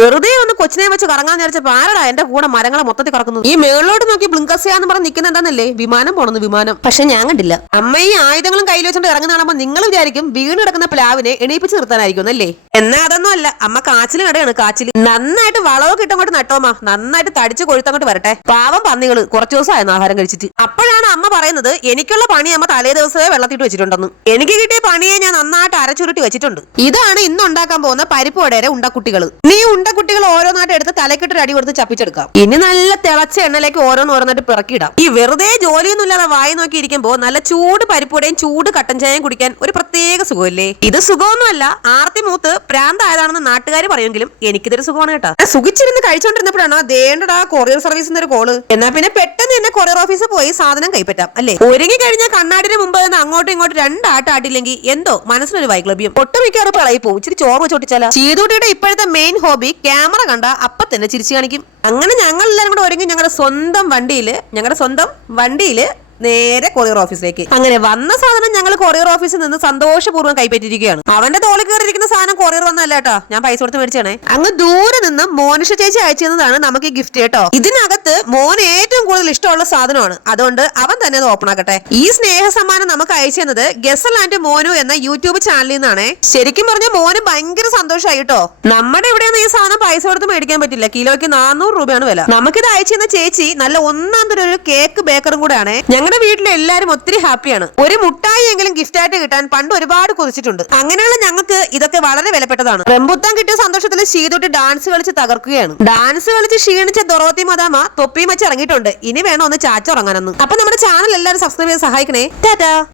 വെറുതെ ഒന്ന് കൊച്ചിനെ വെച്ച് കറങ്ങാൻ നേരിച്ചപ്പോ ആരടാ എന്റെ കൂടെ മരങ്ങളെ മൊത്തത്തിൽ കറക്കുന്നു ഈ മേളിലോട്ട് നോക്കി ബ്ലിങ്കസിയാന്ന് പറഞ്ഞ് നിൽക്കുന്ന എന്താന്നല്ലേ? വിമാനം പോണെന്ന് വിമാനം. പക്ഷെ ഞാൻ കണ്ടില്ല. അമ്മ ഈ ആയുധങ്ങളും കയ്യിൽ വെച്ചോണ്ട് ഇറങ്ങുന്ന കാണുമ്പോൾ നിങ്ങൾ വിചാരിക്കും വീണ് കിടക്കുന്ന പ്ലാവിനെ എണീപ്പിച്ച് നിർത്താനായിരിക്കും അല്ലേ എന്നാ അതൊന്നും അല്ല. അമ്മ കാച്ചിൽ കടയാണ് കാച്ചിൽ നന്നായിട്ട് വളവ് കിട്ടങ്ങോട്ട് നട്ടോമാ നന്നായിട്ട് തടിച്ച് കൊഴുത്തങ്ങോട്ട് വരട്ടെ. പാവം പന്നികൾ കുറച്ചു ദിവസമായിരുന്നു ആഹാരം കഴിച്ചിട്ട്. അപ്പോഴാണ് അമ്മ പറയുന്നത് എനിക്കുള്ള പണി അമ്മ തലേ ദിവസമേ വെള്ളത്തിട്ട് വെച്ചിട്ടുണ്ടെന്ന്. എനിക്ക് കിട്ടിയ പണിയെ ഞാൻ നന്നായിട്ട് അരച്ചുരുട്ടി വെച്ചിട്ടുണ്ട്. ഇതാണ് ഇന്ന് ഉണ്ടാക്കാൻ പോകുന്ന പരിപ്പ് വടയുടെ ഉണ്ടക്കുട്ടികൾ നീ ഉണ്ടക്കുട്ടികൾ ഓരോന്നായിട്ട് എടുത്ത് തലക്കിട്ടൊരു അടി കൊടുത്ത് ചപ്പിച്ചെടുക്കാം. ഇനി നല്ല തിളച്ച എണ്ണയിലേക്ക് ഓരോന്ന് ഓരോന്നായിട്ട് പിറക്കിയിടാം. ഈ വെറുതെ ജോലിയൊന്നും ഇല്ലാതെ വായി നോക്കി ഇരിക്കുമ്പോ നല്ല ചൂട് പരിപ്പുടേയും ചൂട് കട്ടൻ ചായയും കുടിക്കാൻ ഒരു പ്രത്യേക സുഖമല്ലേ? ഇത് സുഖമൊന്നുമല്ല ആർത്തി മൂത്ത് പ്രാന്തായതാണെന്ന് നാട്ടുകാർ പറയുമെങ്കിലും എനിക്കിതൊരു സുഖമാണ് കേട്ടോ. സുഖിച്ചിരുന്ന് കഴിച്ചോണ്ടിരുന്നപ്പോഴാണ് ദേണ്ടടാ കൊറിയർ സർവീസിന്റെ ഒരു കോൾ. എന്നാ പിന്നെ പെട്ടെന്ന് തന്നെ കൊറിയർ ഓഫീസിൽ പോയി സാധനം കൈപ്പറ്റാം അല്ലേ? ഒരുങ്ങി കഴിഞ്ഞ കണ്ണാടിന് മുമ്പ് അങ്ങോട്ടും ഇങ്ങോട്ടും രണ്ടാട്ടാട്ടില്ലെങ്കിൽ എന്തോ മനസ്സിനൊരു വൈക്ലബ്യം ഒട്ടുമിക്കാറ് പിളയി പോകും. ഇച്ചിരി ചോറ് വെച്ചോട്ടിച്ചാല ചീതൂട്ടിയുടെ ഇപ്പോഴത്തെ മെയിൻ ഹോബി ക്യാമറ കണ്ട അപ്പൊ തന്നെ ചിരിച്ചു കാണിക്കും. അങ്ങനെ ഞങ്ങൾ എല്ലാവരും കൂടെ ഒരുങ്ങി ഞങ്ങളുടെ സ്വന്തം വണ്ടിയിൽ ഞങ്ങളുടെ സ്വന്തം വണ്ടിയിൽ നേരെ കൊറിയർ ഓഫീസിലേക്ക്. അങ്ങനെ വന്ന സാധനം ഞങ്ങൾ കൊറിയർ ഓഫീസിൽ നിന്ന് സന്തോഷപൂർവം കൈപ്പറ്റിയിരിക്കുകയാണ്. അവന്റെ തോളിൽ കയറിയിരിക്കുന്ന സാധനം കൊറിയർ വന്നല്ല കേട്ടോ. ഞാൻ പൈസ കൊടുത്ത് മേടിച്ചാണേ അങ്ങ് ദൂരെ നിന്ന് മോനിഷ ചേച്ചി അയച്ചിരുന്നതാണ് നമുക്ക് ഈ ഗിഫ്റ്റ് കേട്ടോ. ഇതിനകത്ത് മോൻ ഏറ്റവും കൂടുതൽ ഇഷ്ടമുള്ള സാധനമാണ്. അതുകൊണ്ട് അവൻ തന്നെ അത് ഓപ്പൺ ആക്കട്ടെ. ഈ സ്നേഹ സമ്മാനം നമുക്ക് അയച്ചു തന്നത് ഗസൽ ആൻഡ് മോനു എന്ന യൂട്യൂബ് ചാനലിൽ നിന്നാണ്. ശരിക്കും പറഞ്ഞ മോന് ഭയങ്കര സന്തോഷമായി കേട്ടോ. നമ്മുടെ ഇവിടെയൊന്നും ഈ സാധനം പൈസ കൊടുത്ത് മേടിക്കാൻ പറ്റില്ല. കിലോയ്ക്ക് നാനൂറ് രൂപയാണ് വില. നമുക്കിത് അയച്ചു തന്ന ചേച്ചി നല്ല ഒന്നാം തരം ഒരു കേക്ക് ബേക്കറും കൂടെയാണ്. ഞങ്ങളുടെ വീട്ടിലെ എല്ലാവരും ഒത്തിരി ഹാപ്പിയാണ്. ഒരു മുട്ടായി എങ്കിലും ഗിഫ്റ്റ് ആയിട്ട് കിട്ടാൻ പണ്ട് ഒരുപാട് കൊതിച്ചിട്ടുണ്ട്. അങ്ങനെയുള്ള ഞങ്ങൾക്ക് ഇതൊക്കെ വളരെ വിലപ്പെട്ടതാണ്. റംബുത്താൻ കിട്ടിയ സന്തോഷത്തിൽ ഷീതൊട്ട് ഡാൻസ് കളിച്ച് തകർക്കുകയാണ്. ഡാൻസ് കളിച്ച് ക്ഷീണിച്ച ദൊറോത്തി മദാമ തൊപ്പിയും വെച്ച് ഇറങ്ങിയിട്ടുണ്ട്. ഇനി വേണം ഒന്ന് ചാച്ച അപ്പൊ നമ്മുടെ ചാനൽ എല്ലാവരും സബ്സ്ക്രൈബ് ചെയ്ത് സഹായിക്കണേ. ടാറ്റാ.